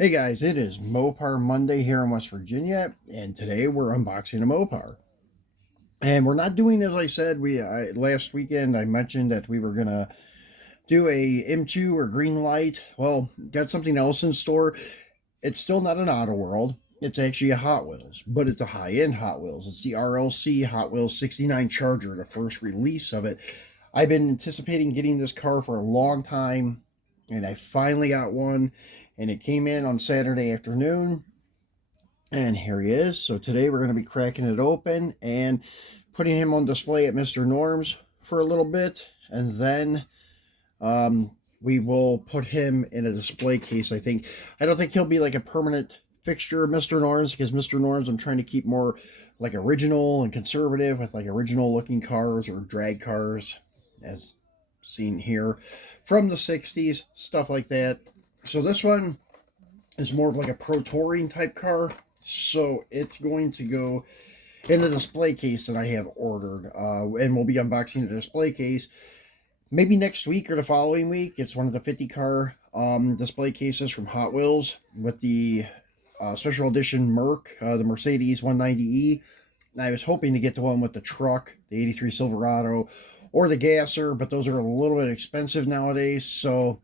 Hey guys, it is Mopar Monday here in West Virginia, and today we're unboxing a Mopar. And we're not doing as I said. Last weekend I mentioned that we were gonna do a M2 or green light. Well, got something else in store. It's still not an Auto World. It's actually a Hot Wheels, but it's a high-end Hot Wheels. It's the RLC Hot Wheels 69 Charger, the first release of it. I've been anticipating getting this car for a long time, and I finally got one, and it came in on Saturday afternoon, and here he is. So today we're going to be cracking it open and putting him on display at Mr. Norm's for a little bit, and then we will put him in a display case. I don't think he'll be like a permanent fixture of Mr. Norm's, because Mr. Norm's I'm trying to keep more like original and conservative, with like original looking cars or drag cars, as seen here from the 60s, stuff like that. So this one is more of like a pro touring type car, so it's going to go in the display case that I have ordered, and we'll be unboxing the display case maybe next week or the following week. It's one of the 50 car display cases from Hot Wheels with the special edition the Mercedes 190E. I was hoping to get the one with the truck, the 83 Silverado, or the Gasser, but those are a little bit expensive nowadays, so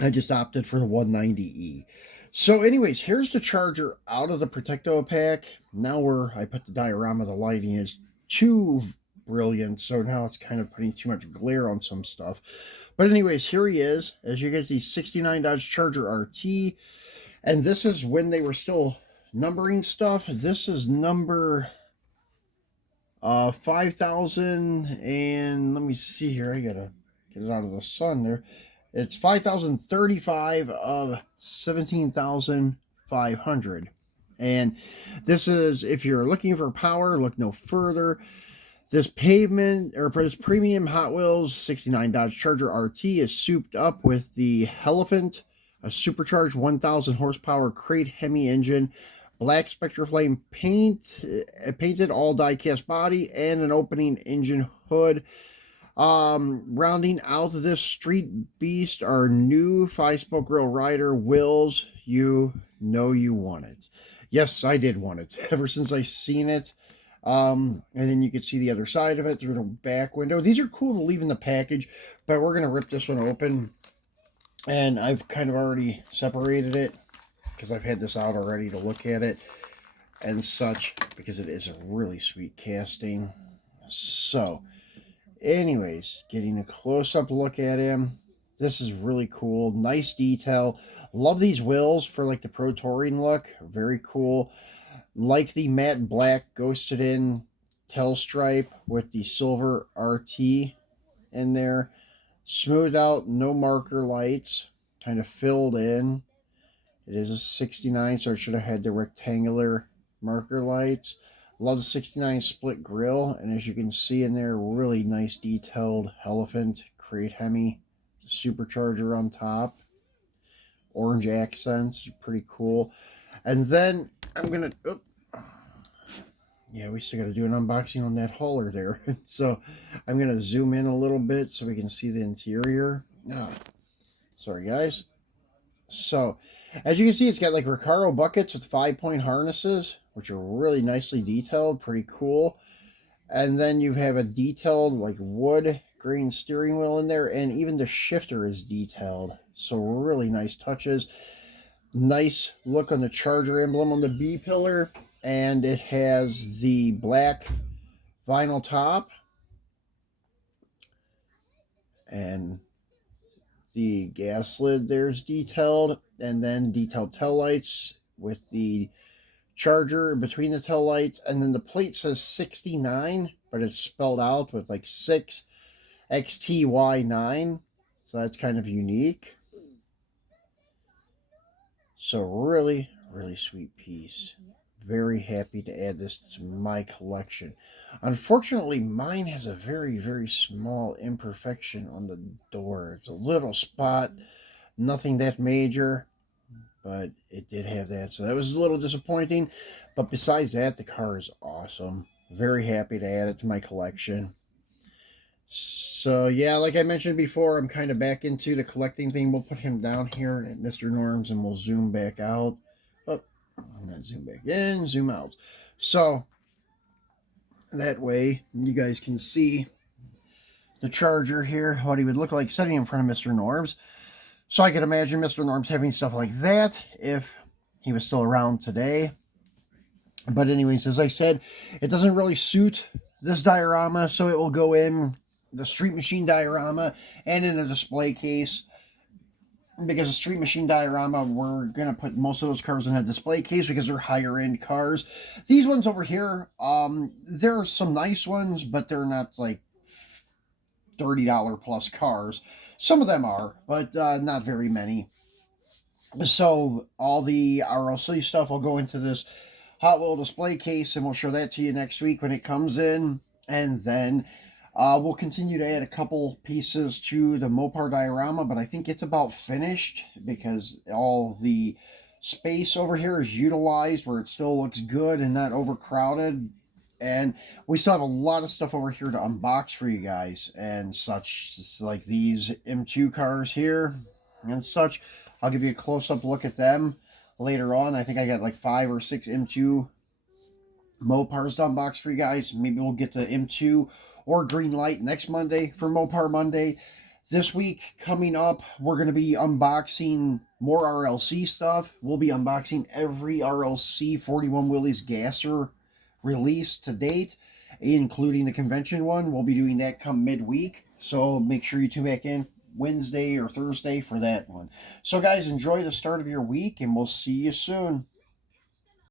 I just opted for the 190E. So anyways, here's the Charger out of the Protecto pack. Now I put the diorama, the lighting is too brilliant, so now it's kind of putting too much glare on some stuff. But anyways, here he is. As you can see, 69 Dodge Charger RT. And this is when they were still numbering stuff. This is number 5,000, and let me see here. I gotta get it out of the sun there. It's 5,035 of 17,500. And this is, if you're looking for power, look no further. This premium Hot Wheels 69 Dodge Charger RT is souped up with the Elephant, a supercharged 1,000 horsepower crate Hemi engine, black Spectre Flame paint, painted all die-cast body, and an opening engine hood. Rounding out this street beast, our new 5-spoke grill rider wheels. You know you want it. Yes, I did want it ever since I seen it. And then you can see the other side of it through the back window. These are cool to leave in the package, but we're going to rip this one open. And I've kind of already separated it, because I've had this out already to look at it and such, because it is a really sweet casting. So anyways, getting a close-up look at him. This is really cool. Nice detail. Love these wheels for like the pro touring look. Very cool. Like the matte black ghosted in tail stripe with the silver RT in there. Smoothed out, no marker lights. Kind of filled in. It is a 69, so it should have had the rectangular marker lights. Love the 69 split grill, and as you can see in there, really nice detailed Elephant crate Hemi supercharger on top. Orange accents, pretty cool. And then I'm gonna, yeah, we still got to do an unboxing on that hauler there. So I'm gonna zoom in a little bit so we can see the interior. Sorry guys. So, as you can see, it's got like Recaro buckets with 5-point harnesses, which are really nicely detailed, pretty cool. And then you have a detailed like wood grain steering wheel in there, and even the shifter is detailed. So really nice touches. Nice look on the Charger emblem on the B pillar, and it has the black vinyl top. And the gas lid there's detailed, and then detailed tail lights with the Charger in between the tail lights, and then the plate says 69, but it's spelled out with like 6XTY9, so that's kind of unique. So really, really sweet piece. Very happy to add this to my collection. Unfortunately, mine has a very, very small imperfection on the door. It's a little spot, nothing that major, but it did have that. So that was a little disappointing. But besides that, the car is awesome. Very happy to add it to my collection. So yeah, like I mentioned before, I'm kind of back into the collecting thing. We'll put him down here at Mr. Norm's and we'll zoom back out. Oh, not zoom back in, zoom out. So that way you guys can see the Charger here, what he would look like sitting in front of Mr. Norm's. So I could imagine Mr. Norm's having stuff like that if he was still around today. But anyways, as I said, it doesn't really suit this diorama, so it will go in the Street Machine diorama and in a display case. Because the Street Machine diorama, we're going to put most of those cars in a display case because they're higher end cars. These ones over here, there are some nice ones, but they're not like $30 plus cars. Some of them are, but not very many. So all the RLC stuff will go into this Hot Wheel display case, and we'll show that to you next week when it comes in. And then we'll continue to add a couple pieces to the Mopar diorama, but I think it's about finished because all the space over here is utilized where it still looks good and not overcrowded. And we still have a lot of stuff over here to unbox for you guys and such, just like these M2 cars here and such. I'll give you a close-up look at them later on. I think I got like 5 or 6 M2 Mopars to unbox for you guys. Maybe we'll get the M2 or Green Light next Monday for Mopar Monday. This week coming up, we're going to be unboxing more RLC stuff. We'll be unboxing every RLC 41 Willys gasser release to date, including the convention one. We'll be doing that come midweek, so make sure you tune back in Wednesday or Thursday for that one. So guys, enjoy the start of your week, and we'll see you soon.